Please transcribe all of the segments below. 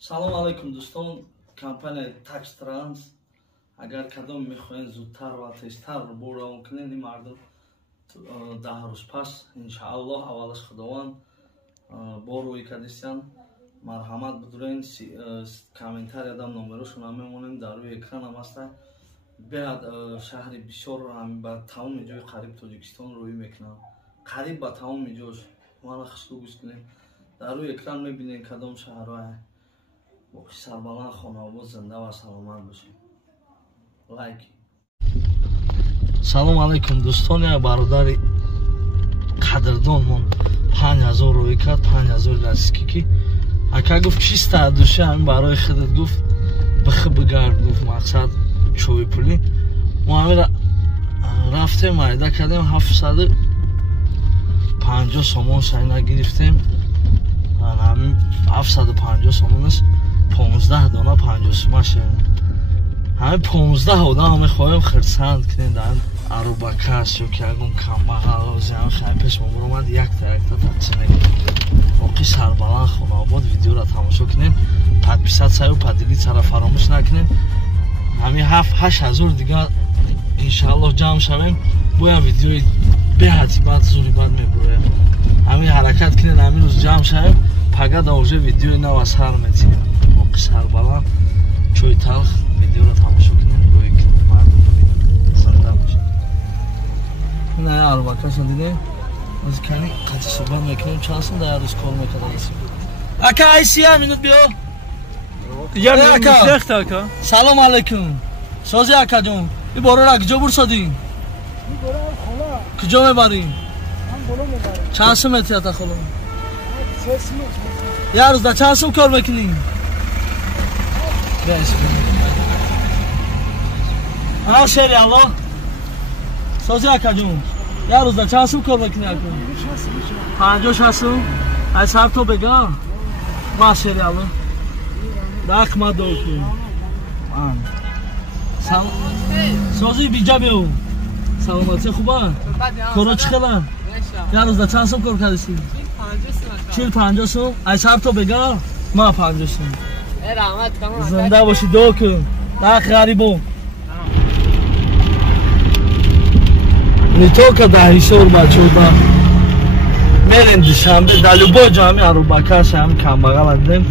Салом алейкум дӯстон, компания Tax Trans агар кадом мехоҳед зудтар ва тезтар бор равон кунед, ин мардум 10 рӯз пас иншааллоҳ аввалаш худованд бор рӯи кадистан марҳамат бидурен. Комментария дам номерошон ҳам мемонем дар рӯи экран ҳам аста. Беҳад шаҳри бисёр ба тамоми ҷои қариб Тоҷикистон рӯӣ мекунам, қариб ба тамоми ҷош мана хушрӯ гӯш кунем. Дар рӯи экран мебинем кадом шаҳрҳое. Боқи сарбаланд хонобод зинда ва саломат бошед. Лайк. Салом алейкум дӯстон, як бародари қадрдонмон 5000 рӯӣ кард, 5000 ластики. Ака гуфт чиста душа ҳамин барои худат гуфт бихи бигард, гуфт мақсад чӯи пулӣ. Мо ҳамин рафтем майда кардем 750 сомон сайна гирифтем. Ҳамин 750 сомон аст, 15 дона 50 сомон шед. ҳамин 15 одам мехоҳем хирсанд кунем дар арубакас ё ки ягон камбағал ҳамин хай пеш мо буромад якта тақсим мекунем. боқи сарбаланд хонобод видеоро тамошо кунем. подписатсию поделитсаро фаромӯш накунем. ҳамин 7-8 дигар иншааллоҳ ҷамъ шавем, боям видеои беҳати бад зури бад мебуроем. ҳамин ҳаракат кунед, ҳамин рӯз ҷамъ шавем, пагада уже видеои нав аз сар метиҳем. боқи сарбаланд чӯи талх видеоро тамошо кунем. рӯи мардум зинда бошед. ина арбакаша дидем аз кани қати суҳбат мекунем. чанд сум дар рӯз кор мекардад? ака айси 1 минут биё. салом алейкум. сози акаҷон, ин борора куҷо бурсодӣ? куҷо мебарӣ? чанд сум метиҳад ахоло? як рӯзда чанд сум кор мекунӣ? ана шери алло. сози акаҷон, як рӯзда чанд сум кор мекунӣ ака? 50-60 сум. ай сар то бега. ма шери алло. дақ ма доку. сози биҷа беё. саломатӣ хуба? коро чӣ хела? як рӯзда чанд сум кор кардисӣ? 40-50 сум. ай сар то бега. ма 50 сум. зинда боши доку. дақ ғарибо. нитока даҳишор бачода мерем душанбе дар любой ҷо ҳамин арубакаш ҳамин камбағал дидем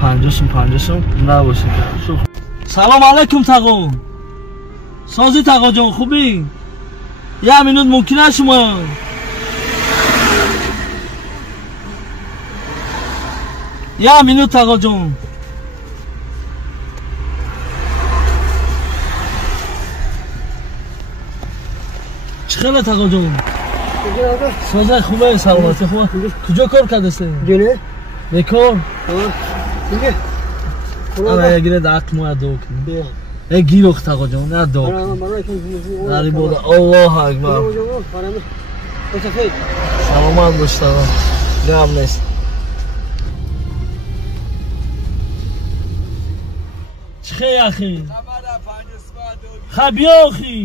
50 сум 50 сум набошед. салом алейкум тағо. сози тағоҷон хубӣ? як минут мумкин аст шумо? як минут тағоҷон. чӣ хеле тағоҷон? созай хубе? саломатӣ хуба? куҷо кор кардасте? бекор? ана ягире дақ моя док. як гирох тағоҷон, як док. гарибода. аллоҳу акбар. саломат бош тағо. гап нест. чӣ хе яхи? ха биё хи.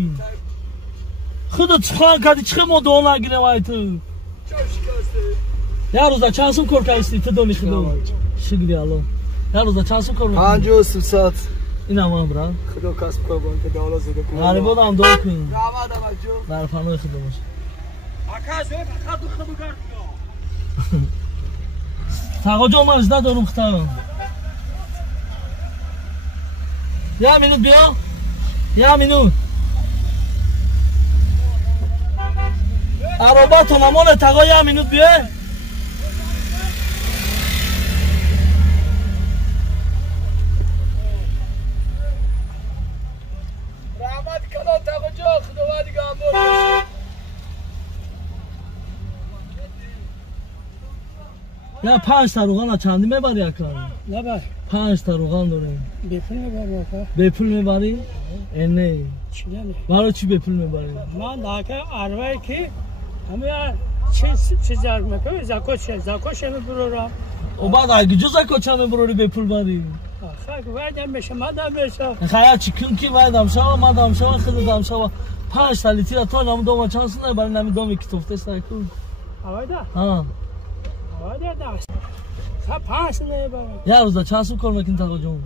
худат сухан кардӣ, чӣ хе мо дон нагирем ай ту? як рӯзда чанд сум кор кардисӣ? ту дони худо. шукри алло. як рӯзда чанд сум кор? 50-300. инам ам бра. худо касб кор бон ки давла зида кун. гарибодам дуо кун. равадам аҷо. дар фанои худо бош. ака зои фақат ду худу гардиё. тағоҷон ман зда дорум хутам. як минут биё. як минут. аробату намоне тағо як минут биё. раҳмат кало тағоҷо, худованд гамбор бошад. я 5 та руғана чандӣ мебарӣ ака? набар. 5 та руған дорем. бепул мебарӣ ака? бепул мебарӣ? не. барои чӣ бепул мебарӣ? ман ака арвае ки ҳамин чизар мекунам, закот мебурорам. о баъд аги ҷо закотча мебурорӣ бепул барӣ? вайдам меша, мадам меша. хая чӣ кун ки вайдам шава, мадам шава, худудам шава. 5 та литра то нами дома чанд сум набарӣ, нами доми ки тофтеста кун. авайда? Авайда даст. پاس نه بابا یا روزا چند سوم کار میکنی تاقا جون؟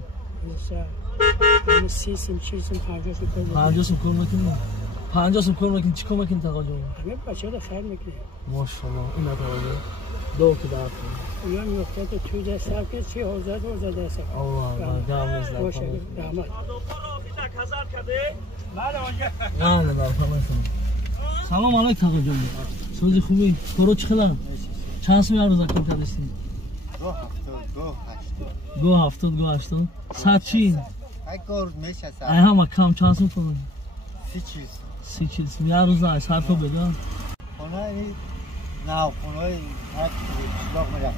من 30 سم 40 سم 50 سم کار 50 سوم کار میکنی؟ 50 سوم کار میکنی چی کار میکنی تاقا جون؟ همه بچه‌ها رو خیر میکنه ماشاءالله این تاقا جون دو که دارم اونا میگفتن تو دست که چی حوزه دست الله گام نزد باشه رحمت نه نه سلام علیکم تاقا جون سوزی خوبی؟ کارو چی خلا؟ چند سوم یا روزا کار کردستی؟ 2 هفته 80 ساعت چی؟ کار میشه ساعت ای همه کم چند سوم کنی؟ 30 چیز یا روزا ساعت رو بده خونه این نه خونه این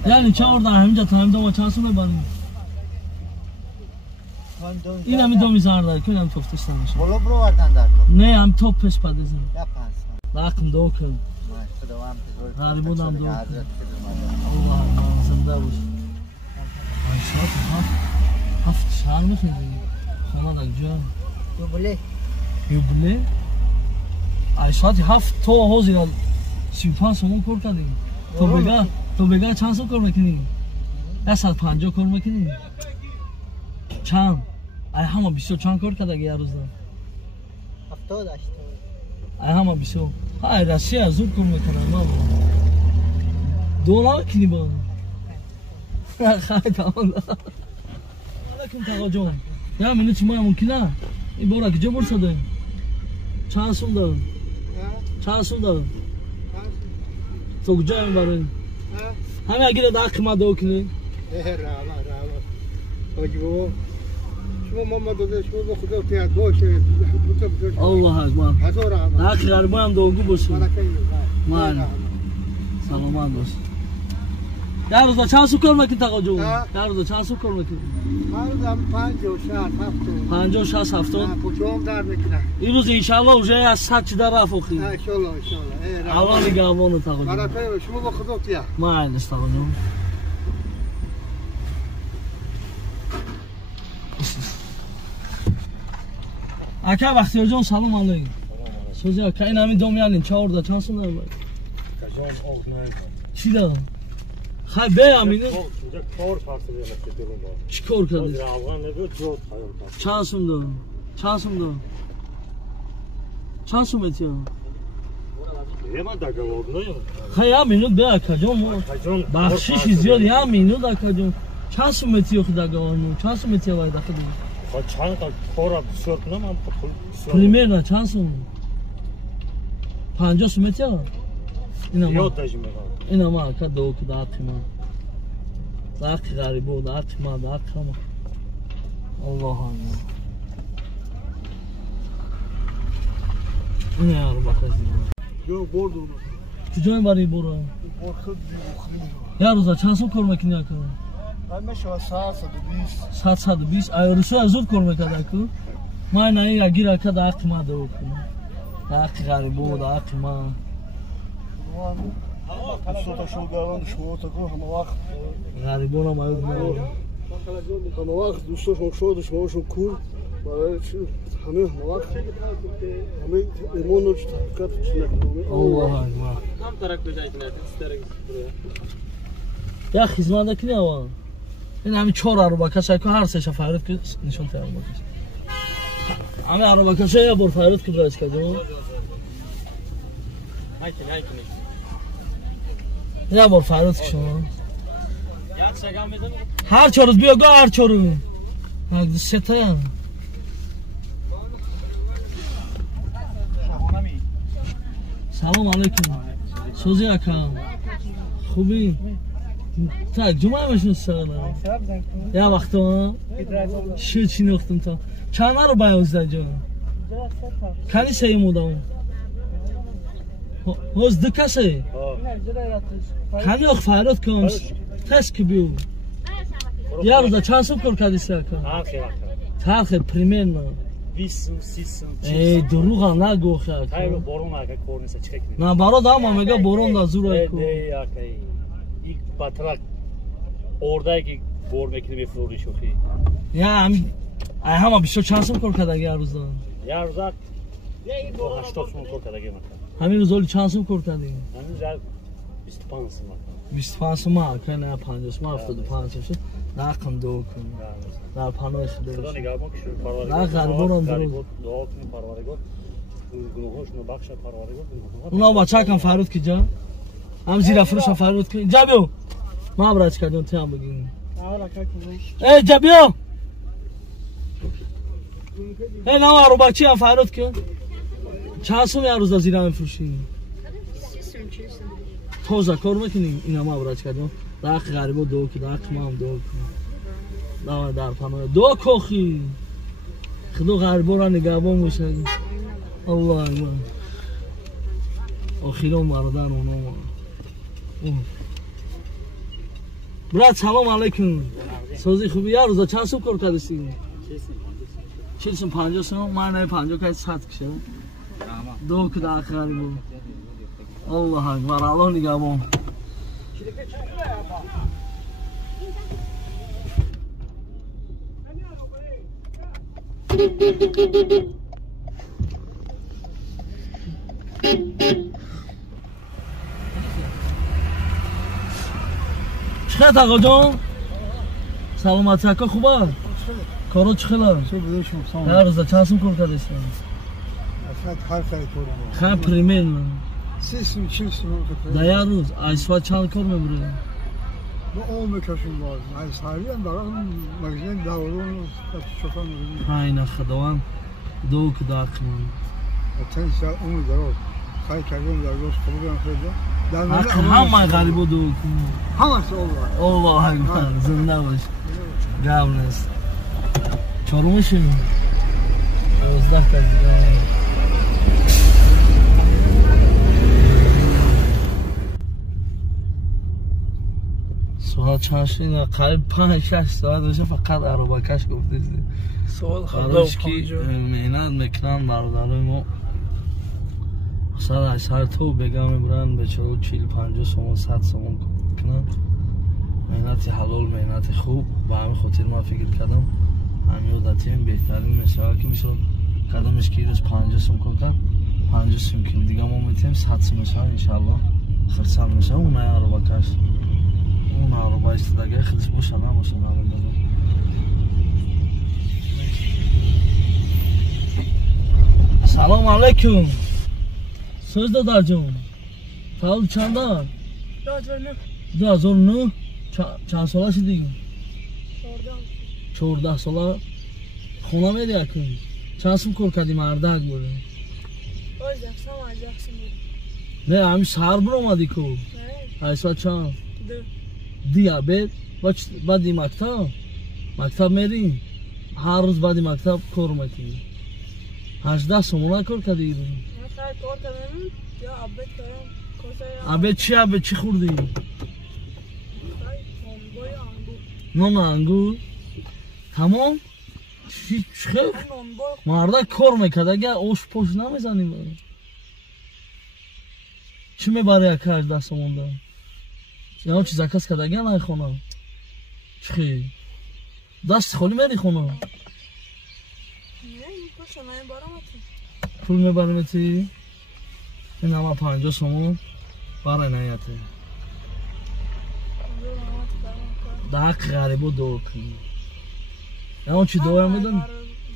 یعنی چه آردن همینجا تا همین دو چند سوم ببریم؟ این همین دو میزن داره که هم توفتش نمیشه بالا برو وردن در تو نه هم توپش پدیزم یا 5 رقم دو کن خداوند بزرگ غریبون هم دو حضرت الله من زنده باش این ساعت هفت شهر میخوایی خانه در جا یوبله این ساعت هفت تو حوزی 35 سومون کار کردیم تو بگه چند سو کار میکنی؟ 150 کار میکنی؟ چند؟ ای همه 20 چند کار کرده یه روز دارم 70 80 ای همه 20 های رسی از زود کار میکنه ما دولار کنی با خیلی تمام علیکم تاقا جون یا منو چی ماه ممکنه این بارا کجا برسه داریم چند سوم دارم چند سوم دارم تو کجا هم بریم همه اگه داخل ما دو کنیم شما ماما داده شما با خدا پیاد باشه الله اکبر هزار رحمت داخل غربا هم دوگو باشه من سلامت باش در روزا چند سو کار میکنی تاقا جون؟ در روزا چند سو کار میکنی؟ هر روزم 50 60 70 50 60 70 پوچوم در میکنه این روز انشالله اوجه از 100 چی در رفت اخی انشالله اولا نگهبان تاقا جون برای شما با خدا پیاد ما اینش تاقا جون اکا بختیار جان سلام علیکم سوزی اکا این همین دومی الین چه آورده چند سون دارم کجان آورد نه چی دارم؟ خیلی به امینه اینجا کار فرسوده نشده درون با چی کار کردی؟ افغان نبود جوت خیال کرد چند سون دارم؟ چند سون دارم؟ چند سون میتیم؟ یه من دگه آورد نه خیلی امینه به اکا جان بخشیشی زیاد یه امینه اکا جان چند سون میتیم خود اگه آنو؟ چند سون میتیم باید اکا دارم؟ خواهد چند تا کار بسیار کنم هم پریمیر نه چند سون؟ 50 سون میتیم؟ زیاد تجیم میکنم این هم اکا دو که داقی ما داقی غریبو داقی ما داقی ما الله الله این یارو بخش جو بردم کجا میبری برو؟ خود یا روزا چند سو کار میکنی اکا؟ همه شما 120 120 ایروسو از زود کار میکنه اکا؟ ما نه این اگیر اکا داقی ما دو کنم داقی غریبو داقی ما صوت شوگران شما تا همه وقت غریبون هم آید نمید همه وقت دوستاشون شد شماشون کور برای همه وقت همه ایمان رو تحقیقات چنک الله اکبر هم ترک بجایی کنه یا خدمت نکنی آوا این همین 4 عربه کسی که هر سه شفایت که نشون تیار بکش همین عربه کسی یا بر فایرت که برایش کردیم یا بر فایرت که شما هر 4 روز بیا گاه هر 4 روز سه تا هم سلام علیکم سوزی اکا خوبی؟ تا جمعه مشون سرانه یا وقت ها؟ شو چی نختم تا؟ چند رو بایوزده جا؟ کنی سه مودم؟ هز دکه سه؟ کنی اخ فایرات کنم تست که بیو یا روزا چند سو کار کردی سه اکا؟ ترخه پریمیر نه 20 30 ای دروغ هم نگو خیلی خیلی بارون اگه کار نیست چک نیست نه برای دام میگه بارون دا زور اکو این بطرک ارده که بار میکنی بفروری شوخی یا همه بیشتر چند سو کار کرده یه روزا؟ یه روزا 80 سون کار کرده همین روزا چند سو کار کردی؟ همین 25 сум. 25 сум که نه 50 сум 75 сум نقم دو کن در پناه شده خدا نگهبان که پروردگار نه غریبان هم درود دعا کنیم پروردگار گناهاشونو بخشه پروردگار اونا بچه کن فرود که جا هم زیر فروش فرود کن جا بیو ما برای کردیم تیم بگیم ای جا بیو ای نما رو بچه هم فرود کن چند سوم یه روز زیر هم فروشی توزه کار میکنیم این هم برای کردیم داخ غریبو دو که داخ ما هم دو که در پناه دو کخی خدا غریبو را نگهبان باشه الله اکبر آخیران برادر اونا برات سلام علیکم سازی خوبی یه روزا چند سوم کار کردی 40 سوم 50 سوم من نه 50 که 100 کشه دو که داخ غریبو الله اکبر الله نگهبان چقدر آقا جان؟ سلامتی اکا خوبه؟ کارو چخیله؟ هر روزه چند سوم کار کردی؟ هر کاری کردم خیلی پریمین 30 سوم 40 سوم در یه روز ایسوات چند کار میبری؟ با اون میکشیم باز از حالی هم برای مگزین دورون شفا میبینیم های خداوند دو که داخل چند سال اون دراز سعی کردیم در روز خوبی خیلی حق همه غریبو دو همه الله اکبر زنده باش قبل است چهارمشیم 12 تا دیگه ساعت چند شد قریب 5-6 ساعت باشه فقط عربکش گفته سوال خلاص که مهنت میکنن برادرای ما مثلا از هر تو بگم میبرن به 40-50 سوم 100 سوم کنن مهنت حلال مهنت خوب و همین خاطر ما فکر کردم همین عادتیم بهترین مثال که میشه قدمش که روز 50 سوم کن 50 سوم که دیگه ما میتونیم 100 سوم مثلا انشالله خرسال میشه اون عربکش اون عربه استدگاه خیلیش باشه نباشه سلام علیکم سوز دادر جون تولد چند دار؟ 2009 چند ساله شدی؟ 14 ساله خونه میری اکن چند سم کار کردی مردک بوده؟ نه همی سهر بر اومدی کو؟ ایسا چند؟ دیا بید بعدی مکتب میری؟ هر روز بعدی مکتب کار میکنی 18 سومونه کار کردی؟ عبید چی خوردی؟ نان انگور تمام؟ چی خیلی؟ مردک کار میکرد اگه اوش پوش نمیزنیم چی میبری اکه 18 سومونده؟ یا چیز اکس کرد اگه نای خونه؟ چی خیلی؟ دست خالی میری خونه؟ پول میبرمتی؟ این همه 50 سومون برای نیته دق غریبو دو کنی یا اون چی دو هم بدن؟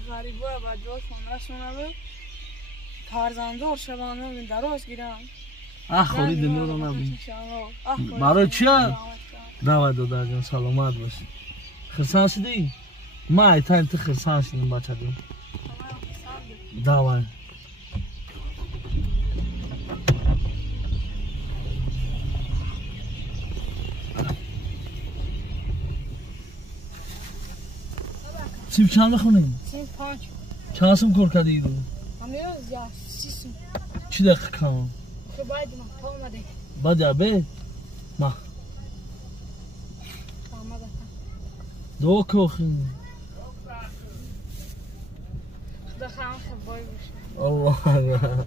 غریبو با جاشون رسونه به فرزندار شبانه دراز گیرن خوری دلو رو نبین برای چی هم؟ دعوت دادر جان سلامت باشی خرسان شدی؟ ما ایتایم تو خرسان شدیم بچه دیم دعوت سیب چند بخونیم؟ سیب 5 چند سم کار کردی ایدو؟ همیه زیاد 30 سم چی دقیق کنم؟ که باید ما پا اومده باید عبه؟ ما آمده دو کخیم خدا خواهم خبایی باشه الله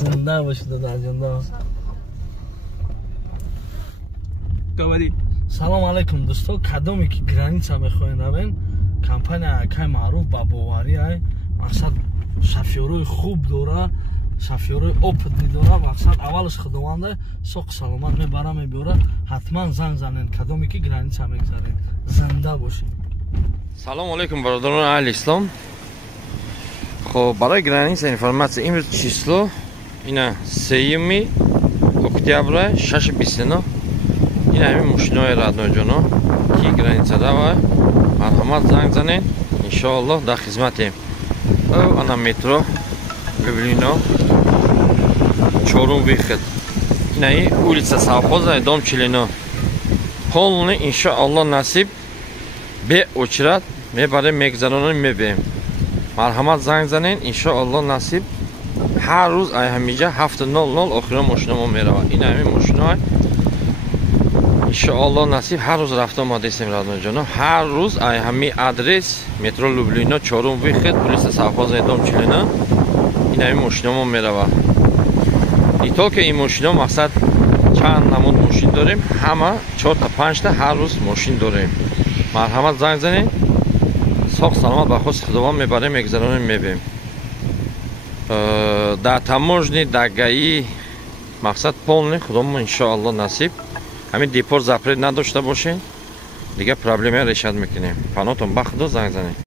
زنده باشه دادر جان گواری سلام علیکم دوستو کدومی که گرانیت میخواین روین کمپانی اکای معروف با باوری های مقصد شفیروی خوب دوره шофёри опыт медора, мақсад аввалаш худованде соқ саломат мебара мебиёра. ҳатман занг занед, кадоме ки граница мегзаред, занда бошед. Салому алейкум, бародарон аҳли ислом. Хоб, барои граница информация имрӯз число ина 3 октябра 6:29. Ина ҳамин мошинои радноҷоно ки граница дава марҳамат занг занед, иншоаллоҳ дар хизматем. Ана метро Люблино 4 выход. Ина улица Совхоза, дом Челино. Полный иншоаллоҳ насиб бе очрат мебарем, мегзаронем, мебем. Марҳамат занг занед, иншоаллоҳ насиб ҳар рӯз ай ҳамиҷа 7:00 охира мошинамо меравад. Ин ҳамин мошиноҳо иншоаллоҳ насиб ҳар рӯз рафта омадесем радноҷоно. Ҳар рӯз ай ҳами адрес метро Люблино 4 выход, улица Совхоза, дом Челино. Ин ҳамин мошинамо меравад. И только ин мошино мақсад чанд намуд мошин дорем, ҳама 4-5 та ҳар рӯз мошин дорем. Марҳамат занг занед, соқ саломат ба хоси худованд мебарем, мегзаронем, мебем. Дар таможни, дар гаи мақсад полный худованд иншоаллоҳ насиб. Ҳамин депор запрет надошта бошед, дига проблема решат мекунем. Панотон ба худо занг занед.